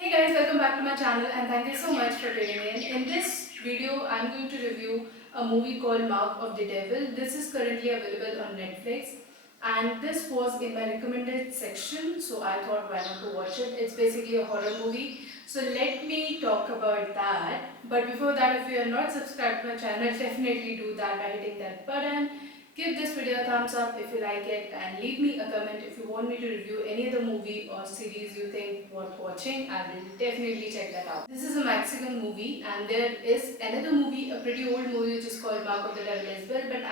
Hey guys, welcome back to my channel and thank you so much for tuning in. In this video, I'm going to review a movie called Mark of the Devil. This is currently available on Netflix and this was in my recommended section, so I thought why not to watch it. It's basically a horror movie. So let me talk about that. But before that, if you are not subscribed to my channel, definitely do that by hitting that button. Give this video a thumbs up if you like it and leave me a comment if you want me to review any other movie or series you think worth watching. I will definitely check that out. This is a Mexican movie and there is another movie, a pretty old movie which is called Mark of the Devil as well, but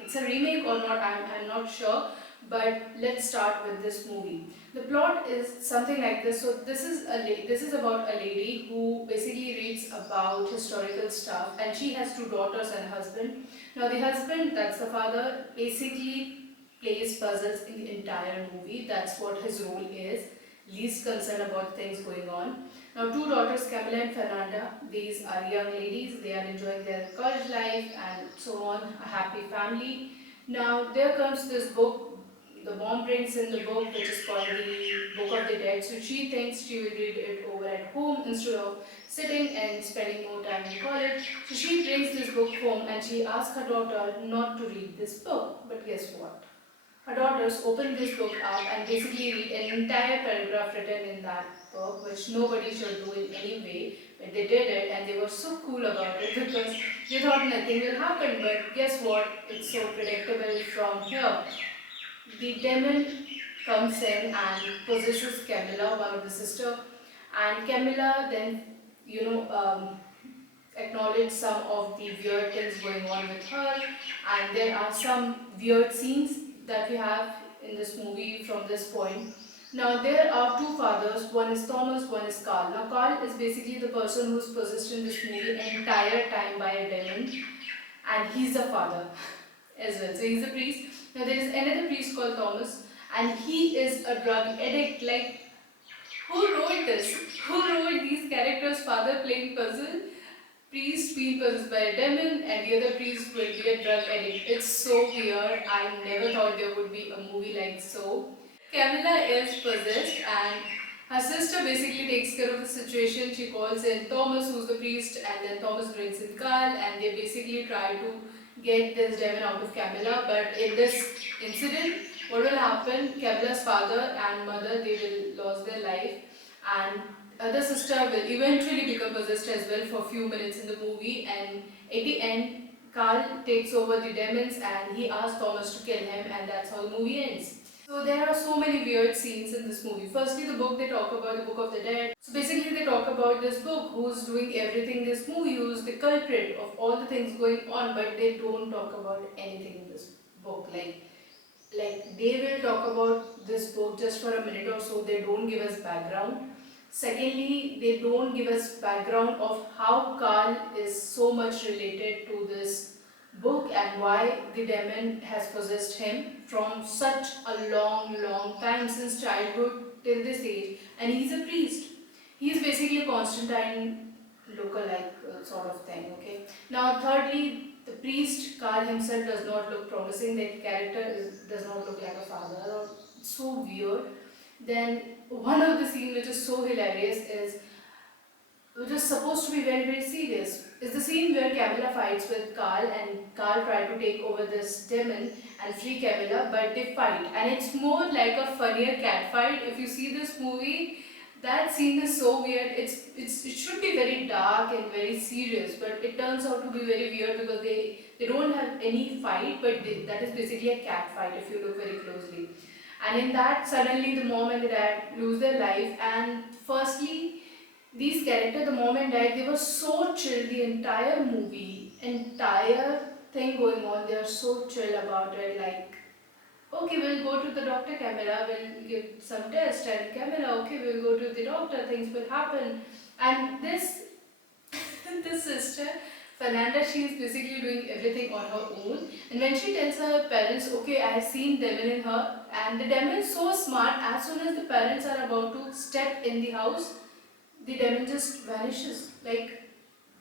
it's a remake or not, I'm not sure. But let's start with this movie. The plot is something like this. So this is about a lady who basically reads about historical stuff and she has two daughters and a husband. Now the husband, that's the father, basically plays puzzles in the entire movie. That's what his role is. Least concerned about things going on. Now two daughters, Camila and Fernanda, these are young ladies. They are enjoying their college life and so on, a happy family. Now there comes this book. The mom brings in the book which is called the Book of the Dead. So she thinks she will read it over at home instead of sitting and spending more time in college. So she brings this book home and she asks her daughter not to read this book. But guess what? Her daughters open this book up and basically read an entire paragraph written in that book, which nobody should do in any way. But they did it and they were so cool about it because they thought nothing will happen. But guess what? It's so predictable from here. The demon comes in and possesses Camilla, one of the sister, and Camilla then, you know, acknowledge some of the weird things going on with her, and there are some weird scenes that we have in this movie from this point. Now there are two fathers, one is Thomas, one is Carl. Now Carl is basically the person who's possessed in this movie entire time by a demon, and he's the father as well. So he's a priest. Now there is another priest called Thomas, and he is a drug addict. Like, who wrote this? Who wrote these characters? Father playing puzzle, priest being possessed by a demon, and the other priest will be a drug addict. It's so weird. I never thought there would be a movie like so. Camilla is possessed, and her sister basically takes care of the situation. She calls in Thomas, who's the priest, and then Thomas brings in Carl, and they basically try to get this demon out of Camilla. But in this incident, what will happen? Camilla's father and mother, they will lose their life, and other sister will eventually become possessed as well for a few minutes in the movie, and at the end, Carl takes over the demons and he asks Thomas to kill him, and that's how the movie ends. So there are so many weird scenes in this movie. Firstly, the book they talk about, the Book of the Dead. So basically they talk about this book, who's doing everything in this movie, who's the culprit of all the things going on, but they don't talk about anything in this book. Like they will talk about this book just for a minute or so. They don't give us background. Secondly, they don't give us background of how Carl is so much related to this book and why the demon has possessed him from such a long time, since childhood till this age, and he's a priest. He's basically a Constantine lookalike sort of thing. Okay. Now, thirdly, the priest Carl himself does not look promising. That character does not look like a father. Or so weird. Then one of the scenes which is so hilarious is, which is supposed to be very serious, is the scene where Camilla fights with Carl and Carl try to take over this demon and free Camilla, but they fight and it's more like a funnier cat fight. If you see this movie, that scene is so weird. It should be very dark and very serious, but it turns out to be very weird because they don't have any fight, but that is basically a cat fight if you look very closely. And in that, suddenly the mom and the dad lose their life. And firstly, these characters, the mom and dad, they were so chill the entire movie, entire thing going on. They are so chill about it. Like, okay, we'll go to the doctor, Camilla, we'll give some test, and Camilla, okay, we'll go to the doctor, things will happen. And this this sister, Fernanda, she is basically doing everything on her own. And when she tells her parents, okay, I have seen demon in her, and the demon is so smart, as soon as the parents are about to step in the house, the demon just vanishes. Like,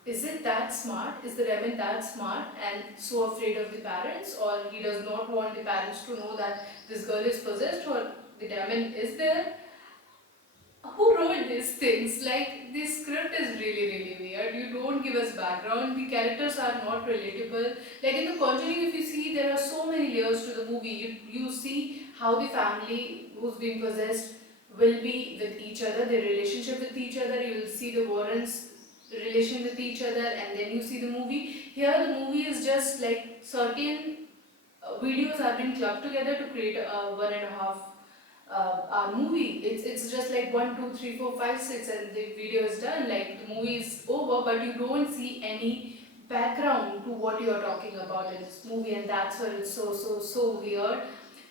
is it that smart? Is the demon that smart and so afraid of the parents? Or he does not want the parents to know that this girl is possessed or the demon is there? who wrote these things? Like, this script is really, really weird. You don't give us background. The characters are not relatable. Like in The Conjuring, if you see, there are so many layers to the movie. You see how the family who's being possessed will be with each other, their relationship with each other. You will see the Warrens' relation with each other, and then you see the movie. Here, the movie is just like certain videos have been clubbed together to create a 1.5 our movie. It's just like 1, 2, 3, 4, 5, 6, and the video is done. Like the movie is over, but you don't see any background to what you're talking about in this movie, and that's why it's so weird.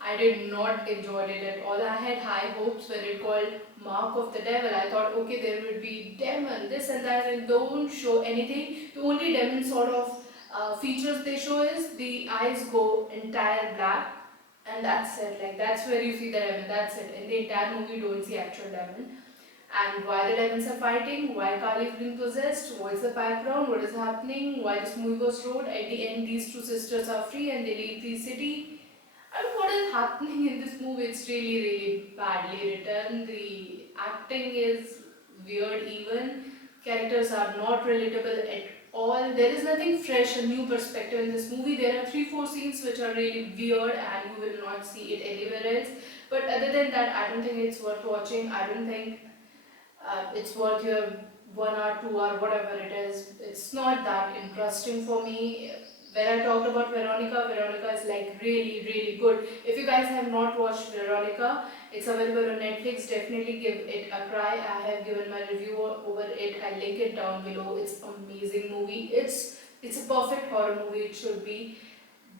I did not enjoy it at all. I had high hopes when it called Mark of the Devil. I thought, okay, there would be demon, this and that, and don't show anything. The only demon sort of features they show is the eyes go entire black, and that's it. Like that's where you see the demon. That's it. In the entire movie, you don't see actual demon. And why the demons are fighting? Why Kali is being possessed? What is the background? What is happening? Why this movie was wrote? At the end, these two sisters are free and they leave the city. I don't know what is happening in this movie. It's really badly written. The acting is weird. Even characters are not relatable at all. There is nothing fresh, a new perspective in this movie. There are 3, 4 scenes which are really weird and you will not see it anywhere else. But other than that, I don't think it's worth watching. I don't think it's worth your 1 hour, 2 hour, whatever it is. It's not that interesting for me. When I talked about Veronica, Veronica is like really good. If you guys have not watched Veronica, it's available on Netflix. Definitely give it a try. I have given my review over it. I'll link it down below. It's amazing movie. It's a perfect horror movie. It should be.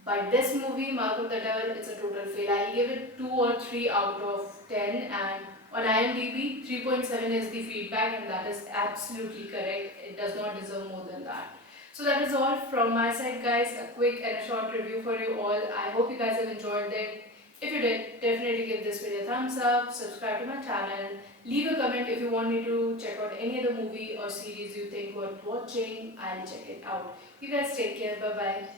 But this movie, Mark of the Devil, it's a total fail. I'll give it 2 or 3 out of 10, and on IMDb, 3.7 is the feedback, and that is absolutely correct. It does not deserve more than that. So that is all from my side, guys. A quick and a short review for you all. I hope you guys have enjoyed it. If you did, definitely give this video a thumbs up, subscribe to my channel, leave a comment if you want me to check out any other movie or series you think worth watching. I'll check it out. You guys take care. Bye bye.